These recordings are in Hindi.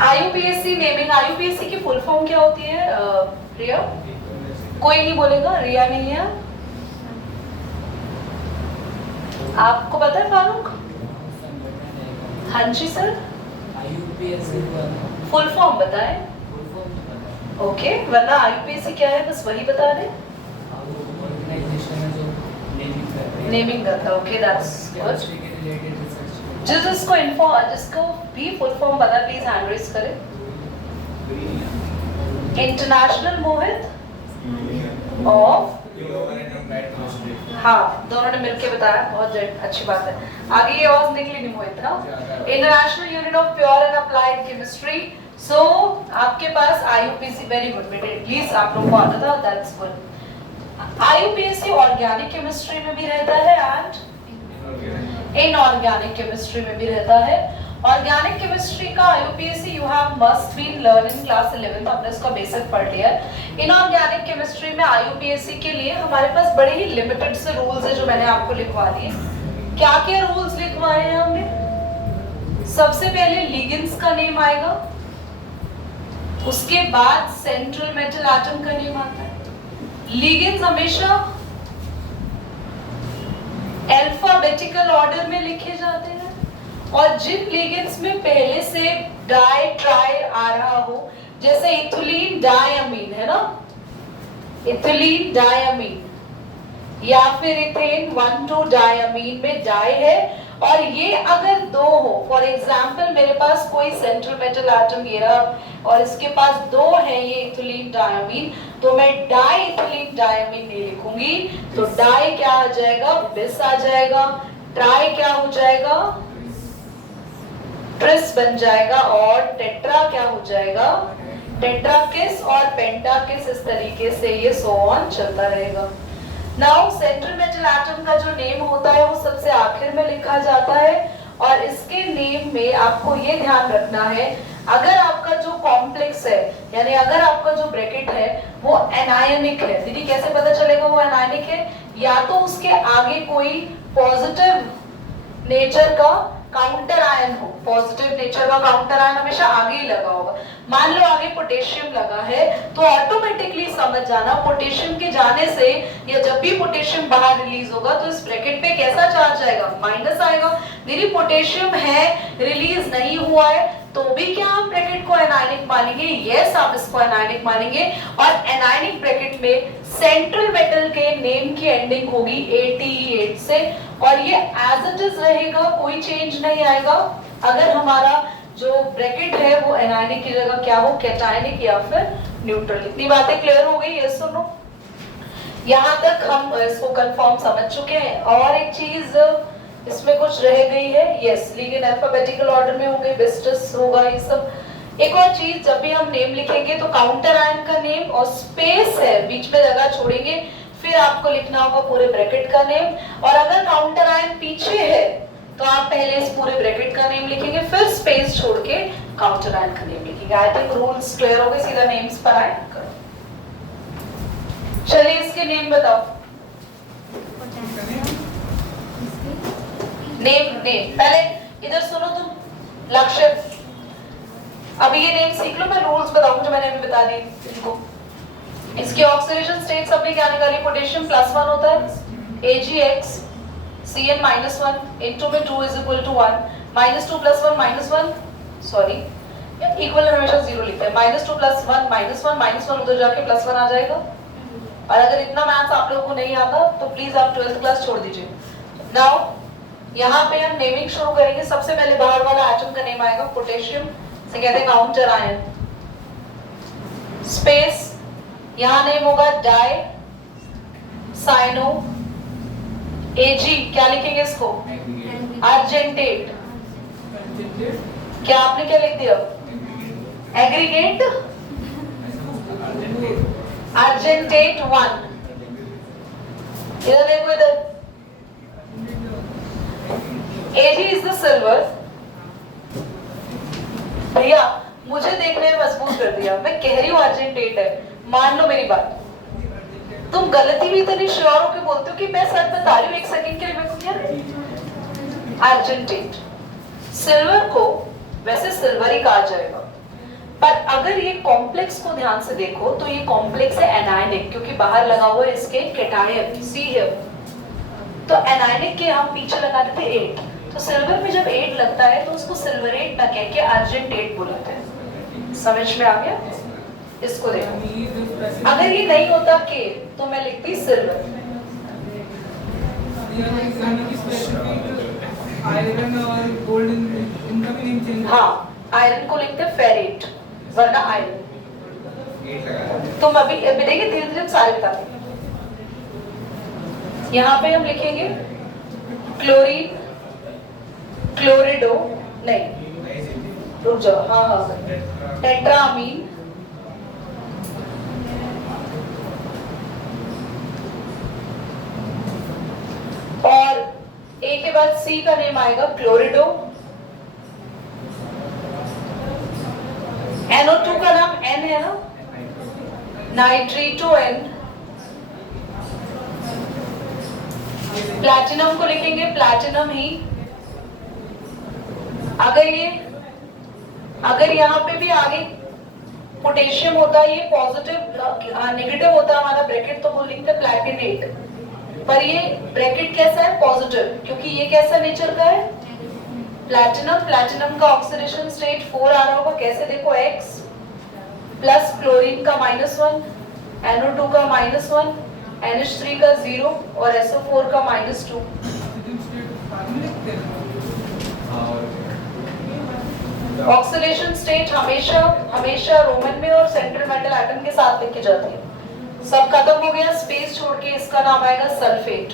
आईयूपीएसी नेमिंग, आईयूपीएसी की फुल फॉर्म क्या होती है रिया? कोई नहीं बोलेगा, रिया नहीं है। आपको पता है फारूक? हाँ जी सर, आईयूपीएसी फुल फॉर्म बताएं। ओके, वरना आईयूपीएसी क्या है बस वही बता दें। नेमिंग करता है। Okay, that's good. जिसको भी फुल फॉर्म पता है प्लीज हैंड रेज करें। इंटरनेशनल मोहित ऑफ, हाँ दोनों ने मिलके बताया, बहुत अच्छी बात है। आगे ये और निकली नहीं मोहित ना। International unit of pure and applied chemistry. So आपके पास आईयूपीएसी, वेरी गुड बेटे, प्लीज आप लोगों को आता था, that's good. IUPAC organic chemistry में भी रहता है एंड इनऑर्गेनिक केमिस्ट्री में भी रहता है। ऑर्गेनिक केमिस्ट्री का IUPAC you have must been learn in class 11, आपने इसका बेसिक पढ़ लिया है। इनऑर्गेनिक केमिस्ट्री में आईयूपीएसी के लिए हमारे पास बड़े ही लिमिटेड से रूल्स है जो मैंने आपको लिखवा दिए। क्या क्या रूल्स लिखवाए हैं हमने? सबसे पहले लिगेंड्स का नेम आएगा, उसके बाद सेंट्रल मेटल एटम का नेम आता है। लिगेंड्स हमेशा अल्फाबेटिकल ऑर्डर में लिखे जाते हैं और जिन लिगेंड्स में पहले से डाई ट्राई आ रहा हो, जैसे इथुलीन डायमीन है ना, इथुलीन डायमीन, या फिर इथेन 1,2 डायमीन में डाई है और ये अगर दो हो, फॉर एग्जांपल मेरे पास कोई सेंट्रल मेटल एटम ये रहा और इसके पास दो है ये इथुलीन डायमीन, तो मैं डाई इथुलीन डायमीन नहीं लिखूंगी, तो डाई क्या आ जाएगा, बिस आ जाएगा, ट्राई क्या हो जाएगा, ट्रिस बन जाएगा, और टेट्रा क्या हो जाएगा, टेट्राकिस, और पेंटाकिस। इस तरीके से ये सो ऑन चलता रहेगा। नाउ सेंट्रल मेटल एटम का जो नेम होता है वो सबसे आखिर में लिखा जाता है और इसके नेम में आपको ये ध्यान रखना है, अगर आपका जो कॉम्प्लेक्स है यानी अगर आपका जो ब्रैकेट है वो एनायनिक है, दीदी कैसे पता चलेगा वो एनायनिक है? या तो उसके आगे कोई पॉजिटिव नेचर का काउंटर आयन हो, पॉजिटिव नेचर का काउंटर आयन हमेशा आगे ही लगा होगा। मान लो आगे पोटेशियम लगा है तो ऑटोमेटिकली समझ जाना पोटेशियम के जाने से या जब भी पोटेशियम बाहर रिलीज होगा तो इस ब्रैकेट पे कैसा चार्ज आएगा, माइनस आएगा। मेरी पोटेशियम है, रिलीज नहीं हुआ है, तो भी क्या हम ब्रैकेट को एनायनिक मानेंगे? यस, आप इसको एनायनिक मानेंगे। और एनायनिक ब्रैकेट में सेंट्रल मेटल के नेम की एंडिंग होगी ATE8 से और ये एज इट इज रहेगा, कोई चेंज नहीं आएगा। अगर हमारा जो ब्रैकेट है वो एनायनिक की जगह क्या हो, कैटायनिक या फिर न्यूट्रल। इतनी बातें क्लियर हो गई? यस सुनो, यहाँ तक हम इसको कंफर्म समझ चुके हैं। और एक चीज इसमें कुछ रह गई है, यस, लिगेंड अल्फाबेटिकल ऑर्डर में होंगे, बिस्टस होगा, ये सब। एक और चीज, जब भी हम नेम लिखेंगे तो काउंटर आयन का नेम और स्पेस है बीच में जगह छोड़ेंगे, फिर आपको लिखना होगा पूरे ब्रैकेट का नेम। और अगर काउंटर आयन पीछे है तो आप पहले इस पूरे ब्रैकेट का नेम लिखेंगे, फिर स्पेस छोड़ के काउंटर आयन का नेम लिखेंगे। आई थिंक रूल्स क्लियर हो गए, सीधा नेम्स पर आए। चलिए इसके नेम बताओ। नेम पहले इधर सुनो तुम, लक्ष्य, अभी ये नेम सीख लो, मैं रूल्स बताऊंगा जो मैंने अभी बता दी इनको। इसकी ऑक्सीडेशन स्टेट सबने क्या निकाली? पोटेशियम +1 होता है, AgX Cn -1 into में 2 is equal to 1, -2 + 1 -1, sorry equal हमेशा 0 लिखते हैं, -2 + 1 -1 उधर जाके +1 आ जाएगा। और अगर इतना मैथ्स आप लोगों को नहीं आता तो प्लीज आप 12th क्लास छोड़ दीजिए। नाउ यहाँ पे हम नेमिंग शुरू करेंगे। सबसे पहले बाहर वाला एटम का नेम आएगा, पोटेशियम से कहते हैं काउंटर आयन। स्पेस, यहाँ नेम होगा डाई साइनो। Ag क्या लिखेंगे इसको? अर्जेंटेट। क्या आपने क्या लिख दिया? Aggregate, argentate 1। इधर देखो, इधर Ag इज द सिल्वर। भैया मुझे देखने में मजबूर कर दिया, मैं कह रही हूँ अर्जेंटेट है, मान लो मेरी बात। तुम गलती भी इतनी श्योर होकर बोलते हो कि मैं सच बता रही हूँ, एक सेकंड के लिए मेरे को क्या अर्जेंटेट। सिल्वर को वैसे सिल्वर ही कहा जाएगा, अगर ये कॉम्प्लेक्स को ध्यान से देखो तो ये कॉम्प्लेक्स है एनायनिक, क्योंकि बाहर लगा हुआ है इसके कैटायन सी है, तो एनायनिक के हम पीछे लगाते थे 8, तो सिल्वर में जब 8 लगता है तो उसको सिल्वरेट ना कह के अर्जेंटेट बोलते हैं। समझ में आ गया? इसको देखो, अगर ये नहीं होता के तो मैं लिखती सिल्वर। आयरन और गोल्ड इनका भी नेम चेंज। हाँ, आयरन को लिखते हैं फेरेट, वरना आयरन। तुम अभी देखिए धीरे धीरे सारे बताते। यहाँ पे हम लिखेंगे क्लोरीन, क्लोरिडो, नहीं रुक जाओ, हाँ हाँ, टेट्रामीन, और ए के बाद सी का नेम आएगा क्लोरिडो, NO2 का नाम N है ना, नाइट्रीटो N, प्लैटिनम को लिखेंगे प्लैटिनम ही। अगर यहाँ पे भी आगे पोटेशियम होता है, ये पॉजिटिव नेगेटिव होता है हमारा ब्रैकेट, तो वो लिखते हैं प्लैटिनेट, पर ये ब्रैकेट कैसा है? पॉजिटिव, क्योंकि ये कैसा नेचर का है? प्लैटिनम। प्लैटिनम का ऑक्सीडेशन स्टेट 4 आ रहा होगा, कैसे देखो? X प्लस क्लोरीन का -1, NO2 का -1, NH3 का 0 और SO4 का -2। ऑक्सीडेशन स्टेट हमेशा हमेशा रोमन में और सेंट्रल मेटल एटम के साथ लिखी जाती है। सब खत्म हो गया, स्पेस छोड़ के इसका नाम आएगा सल्फेट।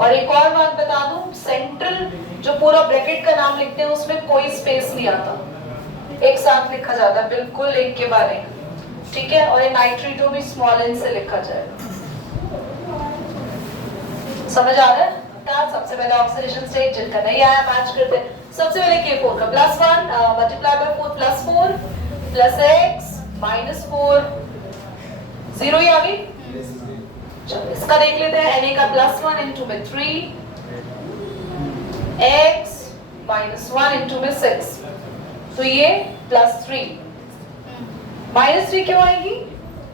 और एक और बात बता दूं, सेंट्रल जो पूरा ब्रैकेट का नाम लिखते हैं उसमें कोई स्पेस नहीं आता, एक साथ लिखा जाता है, बिल्कुल एक के बाद एक, ठीक है? और ये नाइट्रीटो भी स्मॉल n से लिखा जाएगा। समझ आ रहा है? सबसे पहले ऑक्सीडेशन स्टेट, जिनका नहीं आया मैच करते हैं। सबसे पहले K4 का +1 मल्टीप्लाई बाय 4 +4 प्लस x -4, 0 ही आ गई। चलो इसका देख लेते हैं, Na का +1 इनटू में 3, x -1 इनटू में 6, तो ये +3, -3 क्यों आएगी?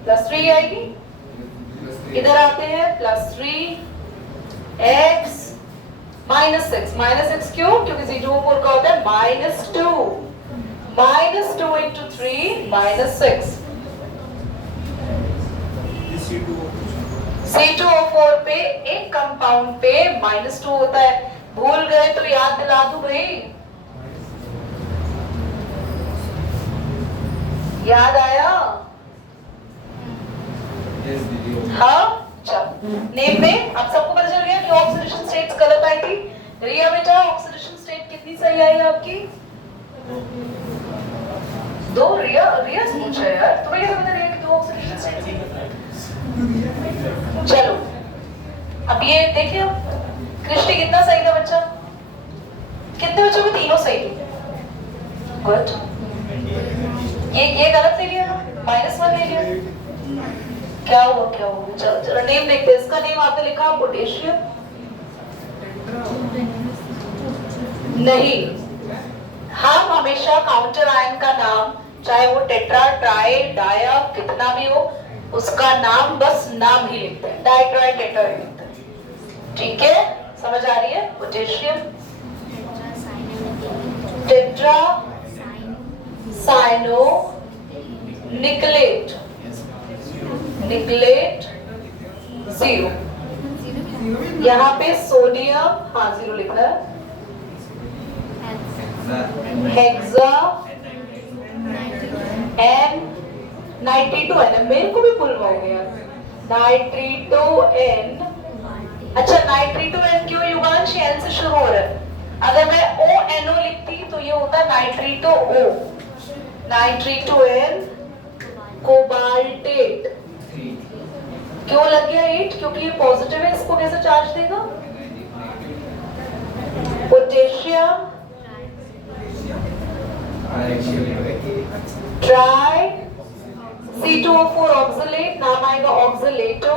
+3 आएगी। इधर आते हैं +3 x -6 क्यों? क्योंकि Z2O4 का होता है -2 into 3 -6। C2O4 पे एक कंपाउंड पे -2 होता है, भूल गए तो याद दिला दूं भाई, याद आया? हाँ, चलो नेम में अब सबको पता चल गया कि ऑक्सीडेशन स्टेट्स गलत आई थी। रिया बेटा, ऑक्सीडेशन स्टेट कितनी सही आई आपकी? 2। रिया पूछा यार, तुम्हें कैसे पता रिया कि 2 ऑक्सीडेशन स्टेट? चलो अब ये देखिए, कृष्टि कितना सही था बच्चा? कितने बच्चों में तीनों सही थे? गुड। ये गलत ले लिया ना, -1 ले लिया, क्या हुआ? चलो नेम देखते हैं। इसका नेम आपने लिखा पोटेशियम, नहीं, हम हमेशा काउंटर आयन का नाम, चाहे वो टेट्रा, ट्राई, डाया, कितना भी हो, उसका नाम बस नाम ही लिखते हैं, डाई, ट्राई, टेट्रा लिखते हैं, ठीक है? समझ आ रही है? Potassium, tetra cyano nickelate, 0। यहाँ पे सोडियम, हाँ 0 लिखना है, हेक्सा N, नाइट्रीटो N, मेरे को भी भूल हो गया, नाइट्रीटो N। अच्छा, नाइट्रीटो N क्यों युगांश? N से शुरू हो रहा है। अगर मैं ONO लिखती तो ये होता नाइट्रीटो O, नाइट्रीटो N, कोबाल्टेट। क्यों लग गया 8? क्योंकि ये पॉजिटिव है, इसको कैसे चार्ज देगा? पोटेशियम, ट्राई, C2O4 ऑक्सलेट, नाम आएगा ऑक्सलेटो।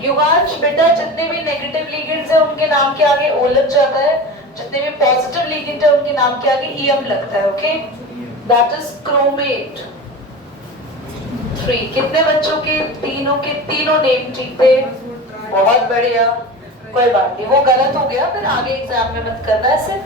युगांश बेटा, जितने भी नेगेटिव लिगेंड्स हैं उनके नाम के आगे O लग जाता है, जितने भी पॉजिटिव लिगेंड है उनके नाम के आगे ईएम लगता है, ओके। That is chromate 3। कितने बच्चों के तीनों नेम ठीक थे? बहुत बढ़िया, कोई बात नहीं, वो गलत हो गया, फिर आगे एग्जाम में मत करना ऐसे।